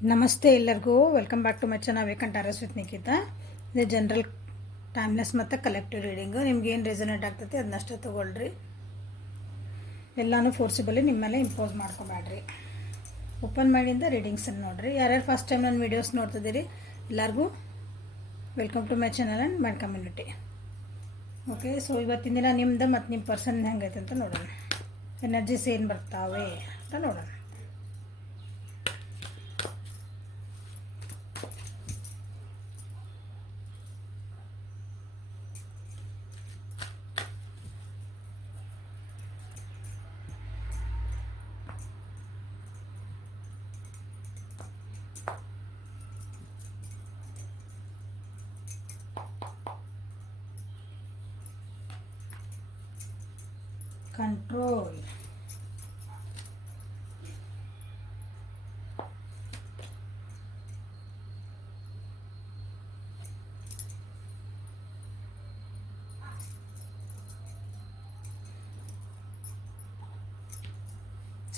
ನಮಸ್ತೆ ಎಲ್ಲರಿಗೂ welcome back to my channel ವೇಕಂಟ್ ಆರ್ಎಸ್ ವಿತ್ ನಿಖಿತಾ. ಇದು ಜನರಲ್ ಟೈಮ್ಲೆಸ್ ಮತ್ತು ಕಲೆಕ್ಟಿವ್ ರೀಡಿಂಗು. ನಿಮ್ಗೆ ಏನು ರೆಸನೇಟ್ ಆಗ್ತೈತಿ ಅದನ್ನಷ್ಟೇ ತೊಗೊಳ್ರಿ. ಎಲ್ಲನೂ ಫೋರ್ಸಿಬಲಿ ನಿಮ್ಮ ಮೇಲೆ ಇಂಪೋಸ್ ಮಾಡ್ಕೊಬೇಡ್ರಿ. ಓಪನ್ ಮೈಂಡಿಂದ ರೀಡಿಂಗ್ಸನ್ನು ನೋಡಿರಿ. ಯಾರ್ಯಾರು ಫಸ್ಟ್ ಟೈಮ್ ನನ್ನ ವೀಡಿಯೋಸ್ ನೋಡ್ತಿದ್ದೀರಿ ಎಲ್ಲರಿಗೂ welcome to my channel and my community. Okay, so ಇವತ್ತಿನ ದಿನ ನಿಮ್ದು ಮತ್ತು ನಿಮ್ಮ ಪರ್ಸನ್ ಹೆಂಗೈತೆ ಅಂತ ನೋಡೋಣ. ಎನರ್ಜೀಸ್ ಏನು ಬರ್ತಾವೆ ಅಂತ ನೋಡೋಣ. Control.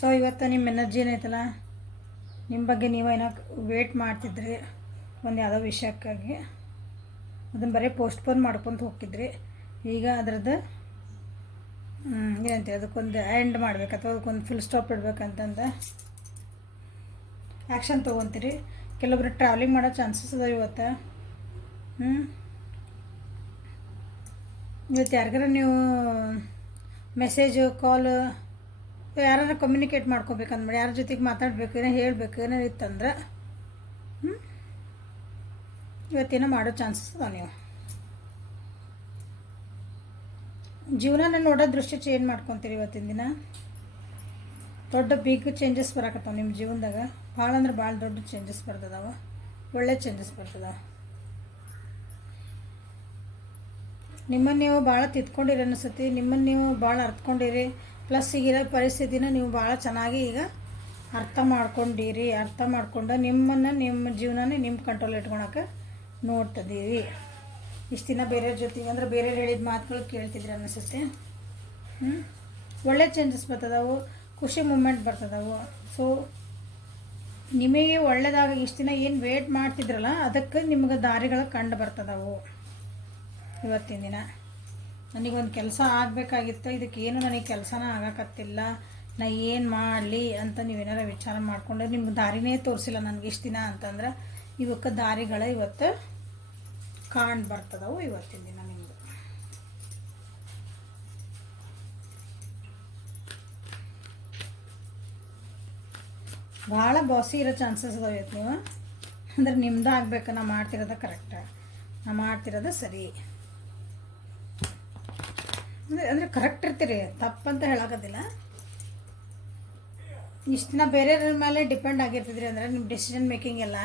ಸೊ ಇವತ್ತು ನಿಮ್ಮ ಎನರ್ಜಿ ಏನೈತಲ್ಲ, ನಿಮ್ಮ ಬಗ್ಗೆ ನೀವು ಏನೋ ವೇಟ್ ಮಾಡ್ತಿದ್ರಿ ಒಂದು ಯಾವುದೋ ವಿಷಯಕ್ಕಾಗಿ, ಅದನ್ನು ಬರೀ ಪೋಸ್ಟ್ಪೋನ್ ಮಾಡ್ಕೊತ ಹೋಗ್ತಿದ್ರಿ. ಈಗ ಅದರದ್ದು ಏನಂತೀವಿ, ಅದಕ್ಕೊಂದು ಎಂಡ್ ಮಾಡ್ಬೇಕು ಅಥವಾ ಅದಕ್ಕೊಂದು ಫುಲ್ ಸ್ಟಾಪ್ ಇಡ್ಬೇಕಂತಂದು ಆ್ಯಕ್ಷನ್ ತೊಗೊತೀರಿ. ಕೆಲವೊಬ್ರು ಟ್ರಾವೆಲಿಂಗ್ ಮಾಡೋ ಚಾನ್ಸಸ್ ಅದಾವೆ ಇವತ್ತು. ಇವತ್ತು ಯಾರಿಗಾರ ನೀವು ಮೆಸೇಜು ಕಾಲು ಯಾರು ಕಮ್ಯುನಿಕೇಟ್ ಮಾಡ್ಕೋಬೇಕಂದ್ಮೇಲೆ ಯಾರ ಜೊತೆಗೆ ಮಾತಾಡಬೇಕು, ಏನೋ ಹೇಳಬೇಕು ಏನಾರು ಇತ್ತಂದ್ರೆ ಇವತ್ತೇನೋ ಮಾಡೋ ಚಾನ್ಸಸ್ ಅದಾವೆ. ನೀವು ಜೀವನನ ನೋಡೋ ದೃಷ್ಟಿ ಚೇಂಜ್ ಮಾಡ್ಕೊತೀರಿ. ಇವತ್ತಿನ ದಿನ ದೊಡ್ಡ ಬಿಗ್ ಚೇಂಜಸ್ ಬರಕತ್ತಾವ ನಿಮ್ಮ ಜೀವನದಾಗ. ಭಾಳ ಅಂದ್ರೆ ಭಾಳ ದೊಡ್ಡ ಚೇಂಜಸ್ ಬರ್ತದಾವ, ಒಳ್ಳೆ ಚೇಂಜಸ್ ಬರ್ತದಾವ. ನಿಮ್ಮನ್ನು ನೀವು ಭಾಳ ತಿದ್ಕೊಂಡಿರಿ ಅನಿಸುತ್ತೆ, ನಿಮ್ಮನ್ನು ನೀವು ಭಾಳ ಅರ್ಥಕೊಂಡಿರಿ. ಪ್ಲಸ್ ಈಗಿರೋ ಪರಿಸ್ಥಿತಿನ ನೀವು ಭಾಳ ಚೆನ್ನಾಗಿ ಈಗ ಅರ್ಥ ಮಾಡ್ಕೊಂಡಿರಿ. ಅರ್ಥ ಮಾಡ್ಕೊಂಡು ನಿಮ್ಮನ್ನು ನಿಮ್ಮ ಜೀವನನೇ ನಿಮ್ಮ ಕಂಟ್ರೋಲ್ ಇಟ್ಕೊಳಕ್ಕೆ ನೋಡ್ತಿದ್ದೀರಿ. ಇಷ್ಟು ದಿನ ಬೇರೆಯವ್ರ ಜೊತೆಗೆ ಅಂದ್ರೆ ಬೇರೆಯವ್ರು ಹೇಳಿದ ಮಾತುಗಳು ಕೇಳ್ತಿದ್ರಿ ಅನಿಸುತ್ತೆ. ಒಳ್ಳೆ ಚೇಂಜಸ್ ಬರ್ತದವು, ಖುಷಿ ಮೂಮೆಂಟ್ ಬರ್ತದವು. ಸೊ ನಿಮಗೆ ಒಳ್ಳೆಯದಾಗ ಇಷ್ಟು ದಿನ ಏನು ವೇಟ್ ಮಾಡ್ತಿದ್ರಲ್ಲ ಅದಕ್ಕೆ ನಿಮ್ಗೆ ದಾರಿಗಳು ಕಂಡು ಬರ್ತದವು. ಇವತ್ತಿನ ದಿನ ನನಗೊಂದು ಕೆಲಸ ಆಗಬೇಕಾಗಿತ್ತು, ಇದಕ್ಕೇನು ನನಗೆ ಕೆಲಸನ ಆಗಕತ್ತಿಲ್ಲ, ನಾ ಏನು ಮಾಡಲಿ ಅಂತ ನೀವೇನಾರ ವಿಚಾರ ಮಾಡಿಕೊಂಡು ನಿಮ್ಗೆ ದಾರಿನೇ ತೋರಿಸಿಲ್ಲ ನನಗೆ ಇಷ್ಟು ದಿನ ಅಂತಂದ್ರೆ ಇವಕ್ಕೆ ದಾರಿಗಳು ಇವತ್ತು ಕಾಣ್ ಬರ್ತದವು. ಇವತ್ತಿನ ದಿನ ನಿಮ್ಗೆ ಭಾಳ ಬಾಸಿ ಇರೋ ಚಾನ್ಸಸ್ ಅದಾವೆ ಇವತ್ತು. ನೀವು ಅಂದ್ರೆ ನಿಮ್ದು ಆಗ್ಬೇಕು, ನಾ ಮಾಡ್ತಿರೋದು ಕರೆಕ್ಟ, ನಾ ಮಾಡ್ತಿರೋದು ಸರಿ ಅಂದರೆ ಕರೆಕ್ಟ್ ಇರ್ತೀರಿ, ತಪ್ಪಂತ ಹೇಳೋಕ್ಕೋದಿಲ್ಲ. ಇಷ್ಟು ದಿನ ಬೇರೆಯವ್ರ ಮೇಲೆ ಡಿಪೆಂಡ್ ಆಗಿರ್ತಿದ್ರಿ ಅಂದರೆ ನಿಮ್ಮ ಡಿಸಿಷನ್ ಮೇಕಿಂಗ್ ಎಲ್ಲ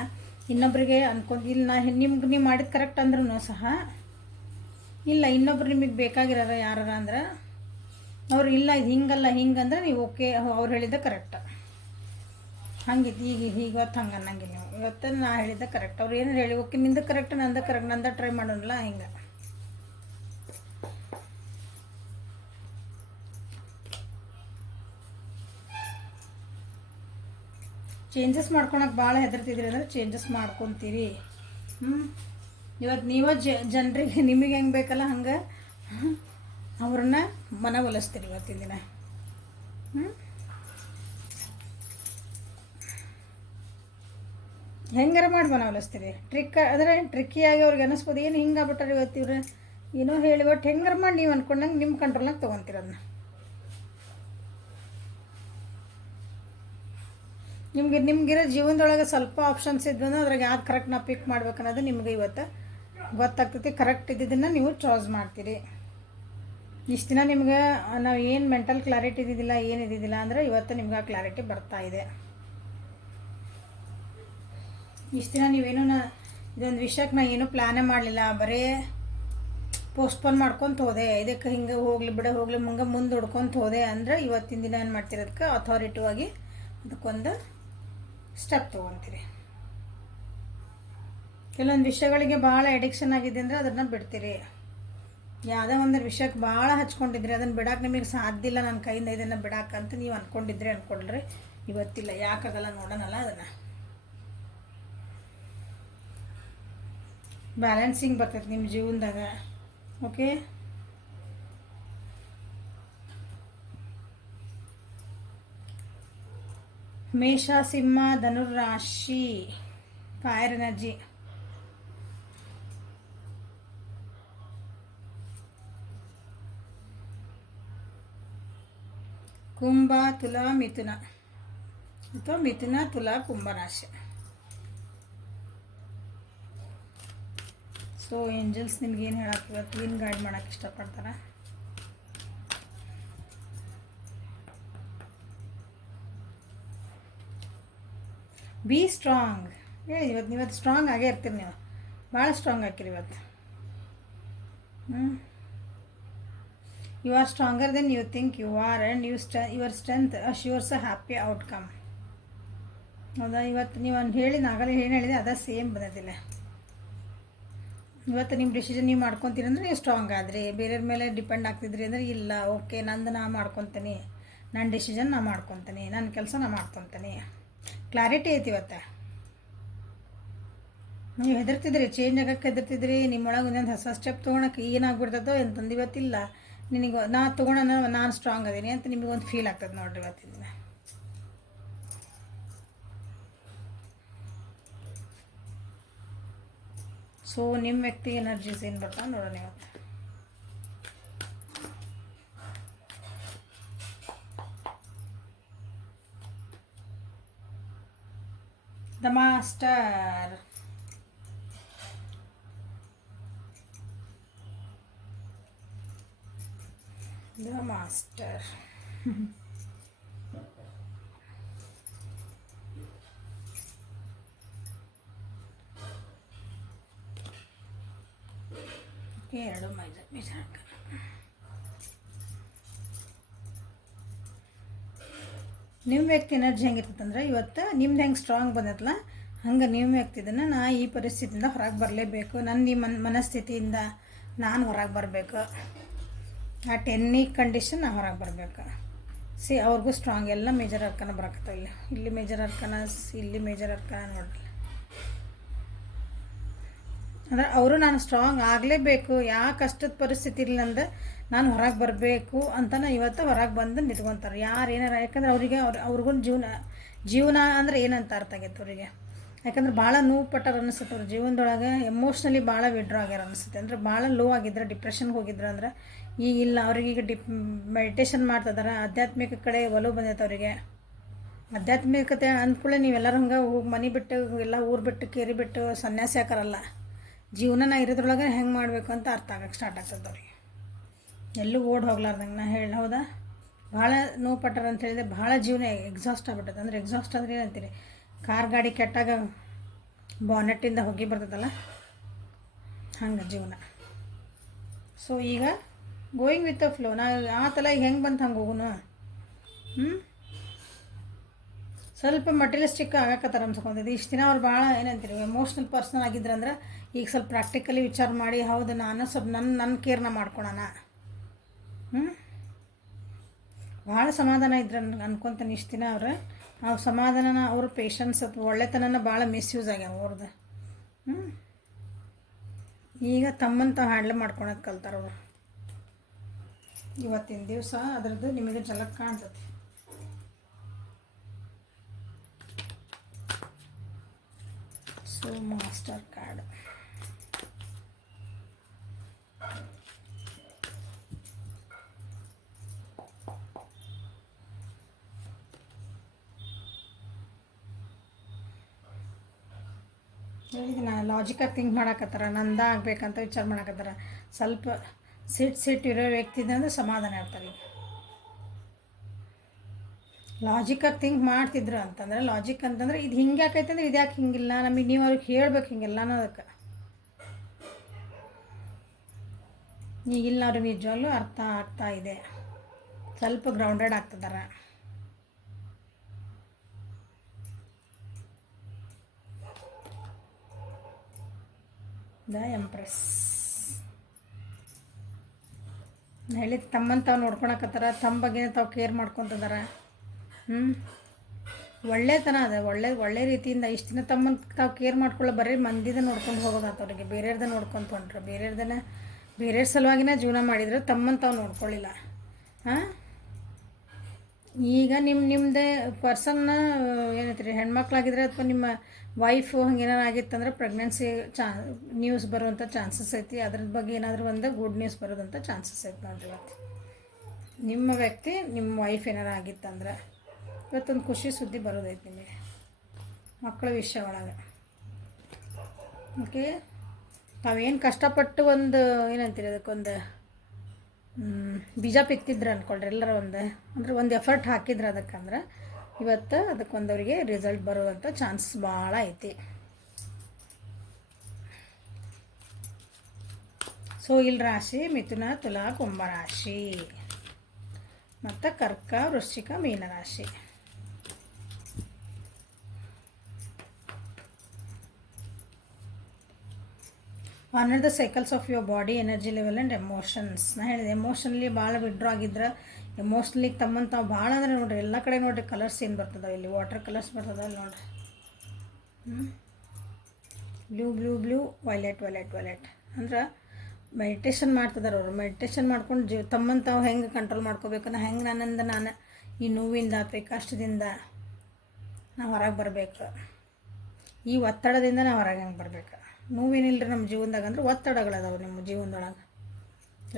ಇನ್ನೊಬ್ಬರಿಗೆ ಅನ್ಕೊಂಡು ಇಲ್ಲ ನಿಮ್ಗೆ ನೀವು ಮಾಡಿದ ಕರೆಕ್ಟ್ ಅಂದ್ರೂ ಸಹ ಇಲ್ಲ ಇನ್ನೊಬ್ರು ನಿಮಗೆ ಬೇಕಾಗಿರೋರ ಯಾರ ಅಂದ್ರೆ ಅವ್ರು ಇಲ್ಲ ಇದು ಹಿಂಗಲ್ಲ ಹಿಂಗಂದ್ರೆ ನೀವು ಓಕೆ ಅವ್ರು ಹೇಳಿದ್ದೆ ಕರೆಕ್ಟ್ ಹಂಗಿತ್ತು. ಈಗ ಇವತ್ತು ಹಂಗೆ ಅನ್ನಂಗಿಲ್ಲ. ನೀವು ಇವತ್ತು ನಾ ಹೇಳಿದ್ದೆ ಕರೆಕ್ಟ್, ಅವ್ರು ಏನು ಹೇಳಿ ಓಕೆ ನಿಂದು ಕರೆಕ್ಟ್ ನಂದು ಕರೆಕ್ಟ್, ನಂದ ಟ್ರೈ ಮಾಡೋಲ್ಲ. ಹಿಂಗೆ ಚೇಂಜಸ್ ಮಾಡ್ಕೊಳಕ್ಕೆ ಭಾಳ ಹೆದರ್ತಿದ್ರಿ ಅಂದರೆ ಚೇಂಜಸ್ ಮಾಡ್ಕೊತೀರಿ. ಇವತ್ತು ನೀವು ಜನರಿಗೆ ನಿಮಗೆ ಹೆಂಗೆ ಬೇಕಲ್ಲ ಹಂಗೆ ಅವ್ರನ್ನ ಮನವೊಲಿಸ್ತೀರಿ ಇವತ್ತಿನ ದಿನ. ಹೆಂಗಾರ ಮಾಡಿ ಮನವೊಲಿಸ್ತೀರಿ. ಟ್ರಿಕ್ ಅಂದರೆ ಟ್ರಿಕ್ಕಿಯಾಗಿ ಅವ್ರಿಗೆ ಅನ್ನಿಸ್ಬೋದು, ಏನು ಹಿಂಗೆ ಆಗ್ಬಿಟ್ಟಾರೆ ಇವತ್ತು ಇವ್ರು ಏನೋ ಹೇಳಿ ಒಟ್ಟು ಹೆಂಗಾರ ಮಾಡಿ ನೀವು ಅಂದ್ಕೊಂಡಂಗೆ ನಿಮ್ಮ ಕಂಟ್ರೋಲ್ನಾಗ ತೊಗೊತೀರ. ಅದನ್ನ ನಿಮ್ಗಿರೋ ಜೀವನದೊಳಗೆ ಸ್ವಲ್ಪ ಆಪ್ಷನ್ಸ್ ಇದ್ವು ಅಂದ್ರೆ ಅದ್ರಾಗ ಯಾವ್ದು ಕರೆಕ್ಟ್ ನಾವು ಪಿಕ್ ಮಾಡ್ಬೇಕನ್ನೋದು ನಿಮ್ಗೆ ಇವತ್ತು ಗೊತ್ತಾಗ್ತೈತಿ. ಕರೆಕ್ಟ್ ಇದ್ದಿದ್ದನ್ನು ನೀವು ಚಾಯ್ಸ್ ಮಾಡ್ತೀರಿ. ಇಷ್ಟು ದಿನ ನಿಮ್ಗೆ ನಾವು ಏನು ಮೆಂಟಲ್ ಕ್ಲಾರಿಟಿ ಇದ್ದಿದ್ದಿಲ್ಲ, ಏನು ಇದ್ದಿದ್ದಿಲ್ಲ ಅಂದರೆ ಇವತ್ತು ನಿಮ್ಗೆ ಆ ಕ್ಲಾರಿಟಿ ಬರ್ತಾ ಇದೆ. ಇಷ್ಟು ದಿನ ನೀವೇನು ಇದೊಂದು ವಿಷಯಕ್ಕೆ ನಾ ಏನೂ ಪ್ಲ್ಯಾನೇ ಮಾಡಲಿಲ್ಲ, ಬರೀ ಪೋಸ್ಟ್ಪೋನ್ ಮಾಡ್ಕೊತ ಹೋದೆ, ಇದಕ್ಕೆ ಹಿಂಗೆ ಹೋಗ್ಲಿ ಬಿಡ ಹೋಗ್ಲಿ ಮುಂದೆ ಹುಡ್ಕೊತ ಹೋದೆ ಅಂದರೆ ಇವತ್ತಿನ ದಿನ ಏನು ಮಾಡ್ತಿರೋದಕ್ಕೆ ಅಥಾರಿಟಿವ್ ಆಗಿ ಅದಕ್ಕೊಂದು ಸ್ಟೆಪ್ ತೊಗೊತೀರಿ. ಕೆಲವೊಂದು ವಿಷಯಗಳಿಗೆ ಭಾಳ ಎಡಿಕ್ಷನ್ ಆಗಿದೆ ಅಂದರೆ ಅದನ್ನು ಬಿಡ್ತೀರಿ. ಯಾವುದೋ ಒಂದು ವಿಷಯಕ್ಕೆ ಭಾಳ ಹಚ್ಕೊಂಡಿದ್ರಿ, ಅದನ್ನು ಬಿಡಕ್ಕೆ ನಿಮಗೆ ಸಾಧ್ಯ ಇಲ್ಲ ನನ್ನ ಕೈಯಿಂದ ಇದನ್ನು ಬಿಡಕ್ಕಂತ ನೀವು ಅಂದ್ಕೊಂಡಿದ್ರಿ ಅಂದ್ಕೊಳ್ರಿ. ಇವತ್ತಿಲ್ಲ, ಯಾಕಾಗಲ್ಲ ನೋಡೋಣಲ್ಲ ಅದನ್ನು. ಬ್ಯಾಲೆನ್ಸಿಂಗ್ ಬರ್ತೈತೆ ನಿಮ್ಮ ಜೀವನದಾಗ. ಓಕೆ, ಮೇಷ ಸಿಂಹ ಧನುರಾಶಿ ಫೈರ್ ಎನರ್ಜಿ. ಕುಂಭ ತುಲಾ ಮಿಥುನ ಅಥವಾ ಮಿಥುನ ತುಲಾ ಕುಂಭ ರಾಶಿ. ಸೊ ಏಂಜಲ್ಸ್ ನಿಮ್ಗೆ ಏನು ಹೇಳಕ್ಕೆ ಇವತ್ತು ಏನು ಗೈಡ್ ಮಾಡೋಕ್ಕೆ ಇಷ್ಟಪಡ್ತಾರೆ? Be strong. ಹೇಳಿ ಇವತ್ತು ಸ್ಟ್ರಾಂಗ್ ಆಗೇ ಇರ್ತೀರಿ ನೀವು, ಭಾಳ ಸ್ಟ್ರಾಂಗ್ ಹಾಕಿರಿ ಇವತ್ತು. You are stronger than you think you are and your strength assures a happy outcome. ಹೌದಾ? ಇವತ್ತು ನೀವು ಹೇಳಿ ನಾಗಲೇ ಏನು ಹೇಳಿದೆ ಅದೇ ಸೇಮ್ ಬಂದಿಲ್ಲ. ಇವತ್ತು ನಿಮ್ಮ ಡಿಸಿಷನ್ ನೀವು ಮಾಡ್ಕೊತೀರಿ ಅಂದರೆ ನೀವು ಸ್ಟ್ರಾಂಗ್ ಆದ್ರಿ. ಬೇರೆಯವ್ರ ಮೇಲೆ ಡಿಪೆಂಡ್ ಆಗ್ತಿದ್ರಿ ಅಂದರೆ ಇಲ್ಲ, ಓಕೆ ನಂದು ನಾ ಮಾಡ್ಕೊತೀನಿ, ನನ್ನ ಡಿಸಿಷನ್ ನಾ ಮಾಡ್ಕೊತೀನಿ, ನನ್ನ ಕೆಲಸ ನಾ ಮಾಡ್ಕೊತೀನಿ. ಕ್ಲಾರಿಟಿ ಐತಿ ಇವತ್ತು. ನೀವು ಹೆದರ್ತಿದ್ರಿ, ಚೇಂಜ್ ಆಗಕ್ಕೆ ಹೆದರ್ತಿದ್ರಿ, ನಿಮ್ಮೊಳಗೆ ಒಂದೊಂದು ಹೊಸ ಸ್ಟೆಪ್ ತೊಗೊಳಕ್ಕೆ ಏನಾಗ್ಬಿಡ್ತದೋ ಅಂತಂದು ಇವತ್ತಿಲ್ಲ. ನಿನಗೆ ನಾ ತೊಗೊಳೋಣ, ನಾನು ಸ್ಟ್ರಾಂಗ್ ಅದೀನಿ ಅಂತ ನಿಮಗೊಂದು ಫೀಲ್ ಆಗ್ತದೆ ನೋಡಿರಿ ಇವತ್ತಿನ ದಿನ. ಸೊ ನಿಮ್ಮ ವ್ಯಕ್ತಿ ಎನರ್ಜೀಸ್ ಏನು ಬರ್ತಾವೆ ನೋಡೋಣ ಇವತ್ತು. The master. The master. ಎರಡು ಮೇಜರ್ ನಿಮ್ಮ ವ್ಯಕ್ತಿ ಎನರ್ಜಿ ಹೆಂಗಿರ್ತಂದ್ರೆ ಇವತ್ತು ನಿಮ್ದು ಹೆಂಗೆ ಸ್ಟ್ರಾಂಗ್ ಬಂದೈತಲ್ಲ ಹಂಗೆ ನಿಮ್ಮ ವ್ಯಕ್ತಿದನ್ನು ನಾ ಈ ಪರಿಸ್ಥಿತಿಯಿಂದ ಹೊರಗೆ ಬರಲೇಬೇಕು, ನನ್ನ ಈ ಮನಸ್ಥಿತಿಯಿಂದ ನಾನು ಹೊರಗೆ ಬರಬೇಕು, ಅಟ್ ಎನಿ ಕಂಡೀಷನ್ ನಾ ಹೊರಗೆ ಬರಬೇಕು. ಅವ್ರಿಗೂ ಸ್ಟ್ರಾಂಗ್ ಎಲ್ಲ ಮೇಜರ್ ಅರ್ಕನ ಬರಕತ್ತಾವ. ಇಲ್ಲಿ ಮೇಜರ್ ಅರ್ಕನ, ಇಲ್ಲಿ ಮೇಜರ್ ಅರ್ಕನ ನೋಡ್ರಿ. ಅಂದ್ರೆ ಅವರು ನಾನು ಸ್ಟ್ರಾಂಗ್ ಆಗಲೇಬೇಕು, ಯಾವ ಕಷ್ಟದ ಪರಿಸ್ಥಿತಿ ಇಲ್ಲ ಅಂದ್ರೆ ನಾನು ಹೊರಗೆ ಬರಬೇಕು ಅಂತಲೇ ಇವತ್ತು ಹೊರಗೆ ಬಂದು ನಿಂತ್ಕೊತಾರೆ. ಯಾರು ಏನಾರು, ಯಾಕಂದ್ರೆ ಅವ್ರಿಗೂ ಜೀವನ ಅಂದ್ರೆ ಏನಂತ ಅರ್ಥ ಆಗೈತೆ ಅವರಿಗೆ. ಯಾಕಂದ್ರೆ ಭಾಳ ನೋವು ಪಟ್ಟಾರ ಅನಿಸುತ್ತೆ ಅವ್ರ ಜೀವನದೊಳಗೆ, ಎಮೋಷ್ನಲಿ ಭಾಳ ವಿಡ್ರಾ ಆಗ್ಯಾರ ಅನಿಸುತ್ತೆ. ಅಂದರೆ ಭಾಳ ಲೋ ಆಗಿದ್ರೆ, ಡಿಪ್ರೆಷನ್ಗೆ ಹೋಗಿದ್ರು ಅಂದ್ರೆ ಈಗಿಲ್ಲ. ಅವ್ರಿಗೀಗ ಮೆಡಿಟೇಷನ್ ಮಾಡ್ತಿದ್ದಾರೆ, ಆಧ್ಯಾತ್ಮಿಕ ಕಡೆ ಒಲವು ಬಂದೈತೆ ಅವರಿಗೆ. ಆಧ್ಯಾತ್ಮಿಕತೆ ಅಂದ್ಕೂಳೆ ನೀವೆಲ್ಲರೂ ಹಂಗೆ ಹೋಗಿ ಮನೆ ಬಿಟ್ಟು ಎಲ್ಲ ಊರು ಬಿಟ್ಟು ಕೇರಿ ಬಿಟ್ಟು ಸನ್ಯಾಸಿ ಹಾಕಾರಲ್ಲ, ಜೀವನನ ಇರೋದ್ರೊಳಗೆ ಹೆಂಗೆ ಮಾಡಬೇಕು ಅಂತ ಅರ್ಥ ಆಗಕ್ಕೆ ಸ್ಟಾರ್ಟ್ ಆಗ್ತದೆ ಅವ್ರಿಗೆ. ಎಲ್ಲೂ ಓಡಿ ಹೋಗ್ಲಾರ್ದಂಗೆ ನಾ ಹೇಳಿ. ಹೌದಾ? ಭಾಳ ನೋವು ಪಟ್ಟಾರ ಅಂತ ಹೇಳಿದ್ರೆ ಭಾಳ ಜೀವನ ಎಕ್ಸಾಸ್ಟ್ ಆಗ್ಬಿಟ್ಟದೆ. ಅಂದರೆ ಎಕ್ಸಾಸ್ಟ್ ಅಂದರೆ ಏನಂತೀರಿ, ಕಾರ್ ಗಾಡಿ ಕೆಟ್ಟಾಗ ಬಾನೆಟ್ಟಿಂದ ಹೊಗೆ ಬರ್ತದಲ್ಲ ಹಂಗೆ ಜೀವನ. ಸೊ ಈಗ ಗೋಯಿಂಗ್ ವಿತ್ ಅ ಫ್ಲೋ. ನಾ ಆತಲ್ಲ ಈಗ ಹೆಂಗೆ ಬಂತು ಹಂಗೆ ಹೋಗುನು. ಸ್ವಲ್ಪ ಮಟೀರಿಯಲಿಸ್ಟಿಕ್ ಆಗಕತ್ತಾರ ಅನ್ಸ್ಕೊಂಡಿದ್ದು. ಇಷ್ಟು ದಿನ ಅವ್ರು ಭಾಳ ಏನಂತೀರಿ ಎಮೋಷ್ನಲ್ ಪರ್ಸನ್ ಆಗಿದ್ರಂದ್ರೆ ಈಗ ಸ್ವಲ್ಪ ಪ್ರಾಕ್ಟಿಕಲಿ ವಿಚಾರ ಮಾಡಿ, ಹೌದು ನಾನು ಸ್ವಲ್ಪ ನನ್ನ ಕೇರ್ನ ಮಾಡ್ಕೊಳೋಣ. ಭಾಳ ಸಮಾಧಾನ ಇದ್ರೆ ಅನ್ಕೊತಾನೆ ಇಷ್ಟು ದಿನ ಅವ್ರು. ಆ ಸಮಾಧಾನನ ಅವ್ರ ಪೇಷನ್ಸ್ ಅಥವಾ ಒಳ್ಳೆತನನ ಭಾಳ ಮಿಸ್ಯೂಸ್ ಆಗ್ಯಾವ ಅವ್ರದ್ದು. ಈಗ ತಮ್ಮಂತ ಹ್ಯಾಂಡಲ್ ಮಾಡ್ಕೊಳೋದು ಕಲ್ತಾರ ಅವರು. ಇವತ್ತಿನ ದಿವಸ ಅದರದ್ದು ನಿಮಗೆ ಜಲಕ್ ಕಾಣ್ತದೆ. So master card. ಹೇಳಿದಿನ ಲಾಜಿಕಾಗಿ ಥಿಂಕ್ ಮಾಡಕತ್ತಾರ, ನಂದ ಆಗ್ಬೇಕಂತ ವಿಚಾರ ಮಾಡಕತ್ತಾರ. ಸ್ವಲ್ಪ ಸಿಟ್ಟು ಇರೋ ವ್ಯಕ್ತಿದಂದ್ರೆ ಸಮಾಧಾನ ಇರ್ತಾರೆ. ಲಾಜಿಕಾಗಿ ಥಿಂಕ್ ಮಾಡ್ತಿದ್ರು ಅಂತಂದ್ರೆ, ಲಾಜಿಕ್ ಅಂತಂದ್ರೆ ಇದು ಹಿಂಗೆ ಯಾಕೈತೆ ಅಂದ್ರೆ ಇದು ಯಾಕೆ ಹಿಂಗಿಲ್ಲ, ನಮಗೆ ನೀವು ಅವ್ರಿಗೆ ಹೇಳ್ಬೇಕು ಹಿಂಗೆಲ್ಲ ಅನ್ನೋದಕ್ಕೆ. ಈಗಿಲ್ಲ ಅವ್ರಿಗೆ ನಿಜವಾಗ್ಲೂ ಅರ್ಥ ಆಗ್ತಾ ಇದೆ, ಸ್ವಲ್ಪ ಗ್ರೌಂಡೆಡ್ ಆಗ್ತಿದ್ದಾರೆ. ದ ಎಂಪ್ರೆಸ್ ಹೇಳಿ ತಮ್ಮಂತ ತಾವು ನೋಡ್ಕೊಳಕತ್ತಾರ, ತಮ್ಮ ಬಗ್ಗೆ ತಾವು ಕೇರ್ ಮಾಡ್ಕೊತಿದಾರ. ಒಳ್ಳೆತನ ಅದ, ಒಳ್ಳೆ ರೀತಿಯಿಂದ ಇಷ್ಟು ದಿನ ತಮ್ಮನ್ನು ತಾವು ಕೇರ್ ಮಾಡ್ಕೊಳ್ಳೋ ಬರೀ ಮಂದಿದ ನೋಡ್ಕೊಂಡು ಹೋಗೋದಾತ ಅವ್ರಿಗೆ, ಬೇರೆಯವ್ರದ್ದು ನೋಡ್ಕೊಂತ ಹೊಂಟ್ರೆ, ಬೇರೆಯವ್ರ ಸಲುವಾಗಿನ ಜೀವನ ಮಾಡಿದ್ರೆ ತಮ್ಮನ್ನು ತಾವು ನೋಡ್ಕೊಳ್ಳಿಲ್ಲ. ಹಾಂ, ಈಗ ನಿಮ್ಮದೇ ಪರ್ಸನ್ನ ಏನೈತ್ರಿ, ಹೆಣ್ಮಕ್ಳಾಗಿದ್ರೆ ಅಥವಾ ನಿಮ್ಮ ವೈಫು ಹಂಗೇನಾರು ಆಗಿತ್ತಂದ್ರೆ ಪ್ರೆಗ್ನೆನ್ಸಿ ನ್ಯೂಸ್ ಬರುವಂಥ ಚಾನ್ಸಸ್ ಐತಿ. ಅದ್ರ ಬಗ್ಗೆ ಏನಾದರೂ ಒಂದು ಗುಡ್ ನ್ಯೂಸ್ ಬರೋದಂಥ ಚಾನ್ಸಸ್ ಐತಿ ನೋಡ್ರಿ. ಇವತ್ತು ನಿಮ್ಮ ವ್ಯಕ್ತಿ ನಿಮ್ಮ ವೈಫ್ ಏನಾರು ಆಗಿತ್ತಂದ್ರೆ ಇವತ್ತೊಂದು ಖುಷಿ ಸುದ್ದಿ ಬರೋದೈತಿ ನಿಮಗೆ ಮಕ್ಕಳ ವಿಷಯ ಒಳಗೆ. ಓಕೆ, ತಾವೇನು ಕಷ್ಟಪಟ್ಟು ಒಂದು ಏನಂತೀರಿ ಅದಕ್ಕೊಂದು ಬೀಜ ಬಿತ್ತಿದ್ರೆ ಅಂದ್ಕೊಳ್ರಿ ಎಲ್ಲರ ಒಂದು ಎಫರ್ಟ್ ಹಾಕಿದ್ರೆ ಅದಕ್ಕಂದ್ರೆ ಇವತ್ತು ಅದಕ್ಕೊಂದವರಿಗೆ ರಿಸಲ್ಟ್ ಬರೋದಂಥ ಚಾನ್ಸಸ್ ಭಾಳ ಐತಿ. ಸೊ ಇಲ್ಲಿ ರಾಶಿ ಮಿಥುನ, ತುಲಾ, ಕುಂಭ ರಾಶಿ ಮತ್ತು ಕರ್ಕ, ವೃಶ್ಚಿಕ, ಮೀನ ರಾಶಿ. Honour the cycles of your body, energy level and emotions. ನಾ ಹೇಳಿದೆ ಎಮೋಷನಲಿ ಭಾಳ ವಿಡ್ರಾ ಆಗಿದ್ರೆ, ಎಮೋಷ್ನಲಿ ತಮ್ಮನ್ನು ತಾವು ಭಾಳ ಅಂದ್ರೆ ನೋಡಿರಿ ಎಲ್ಲ ಕಡೆ ನೋಡಿರಿ ಕಲರ್ಸ್ ಏನು ಬರ್ತದೆ ಇಲ್ಲಿ, ವಾಟರ್ ಕಲರ್ಸ್ ಬರ್ತದೆ ಅಲ್ಲಿ ನೋಡಿರಿ. Blue blue blue, violet violet violet ಅಂದ್ರೆ ಮೆಡಿಟೇಷನ್ ಮಾಡ್ತಿದ್ದಾರೆ ಅವರು. ಮೆಡಿಟೇಷನ್ ಮಾಡ್ಕೊಂಡು ತಮ್ಮನ್ನು ತಾವು ಹೆಂಗೆ ಕಂಟ್ರೋಲ್ ಮಾಡ್ಕೋಬೇಕನ್ನ, ಹೆಂಗೆ ನಾನು ಈ ನೋವಿಂದ ಅಥವಾ ಈ ಕಷ್ಟದಿಂದ ನಾವು ಹೊರಗೆ ಬರಬೇಕು, ಈ ಒತ್ತಡದಿಂದ ನಾವು ಹೊರಗೆ ಹೆಂಗೆ ಬರಬೇಕು. ನೋವೇನಿಲ್ಲರಿ ನಮ್ಮ ಜೀವನದಾಗ ಅಂದ್ರೆ ಒತ್ತಡಗಳದಾವೆ ನಿಮ್ಮ ಜೀವನದೊಳಗೆ,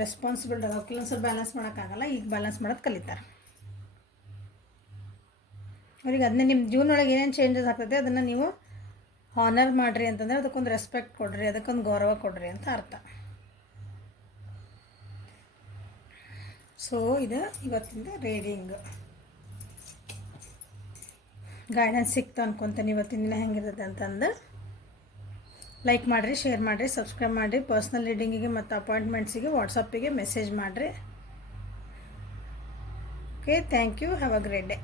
ರೆಸ್ಪಾನ್ಸಿಬಿಲಿಟಿ ಅದಾವೆ. ಕೆಲವೊಂದ್ಸಲ ಬ್ಯಾಲೆನ್ಸ್ ಮಾಡೋಕ್ಕಾಗಲ್ಲ, ಈಗ ಬ್ಯಾಲೆನ್ಸ್ ಮಾಡೋದು ಕಲಿತಾರೆ ಅವ್ರಿಗೆ. ಅದನ್ನೇ ನಿಮ್ಮ ಜೀವನದೊಳಗೆ ಏನೇನು ಚೇಂಜಸ್ ಆಗ್ತದೆ ಅದನ್ನು ನೀವು ಹಾನರ್ ಮಾಡಿರಿ ಅಂತಂದರೆ ಅದಕ್ಕೊಂದು ರೆಸ್ಪೆಕ್ಟ್ ಕೊಡ್ರಿ, ಅದಕ್ಕೊಂದು ಗೌರವ ಕೊಡ್ರಿ ಅಂತ ಅರ್ಥ. ಸೊ ಇದು ಇವತ್ತಿಂದ ರೀಡಿಂಗ್ ಗೈಡೆನ್ಸ್ ಸಿಕ್ತು ಅನ್ಕೊತಾನೆ. ಇವತ್ತಿನ ದಿನ ಹೆಂಗಿರ್ತದೆ ಅಂತಂದು ಲೈಕ್ ಮಾಡಿರಿ, ಶೇರ್ ಮಾಡಿರಿ, ಸಬ್ಸ್ಕ್ರೈಬ್ ಮಾಡಿರಿ. ಪರ್ಸ್ನಲ್ ರೀಡಿಂಗಿಗೆ ಮತ್ತು ಅಪಾಯಿಂಟ್ಮೆಂಟ್ಸಿಗೆ ವಾಟ್ಸಪ್ಪಿಗೆ ಮೆಸೇಜ್ ಮಾಡಿರಿ. Okay, thank you, have a great day.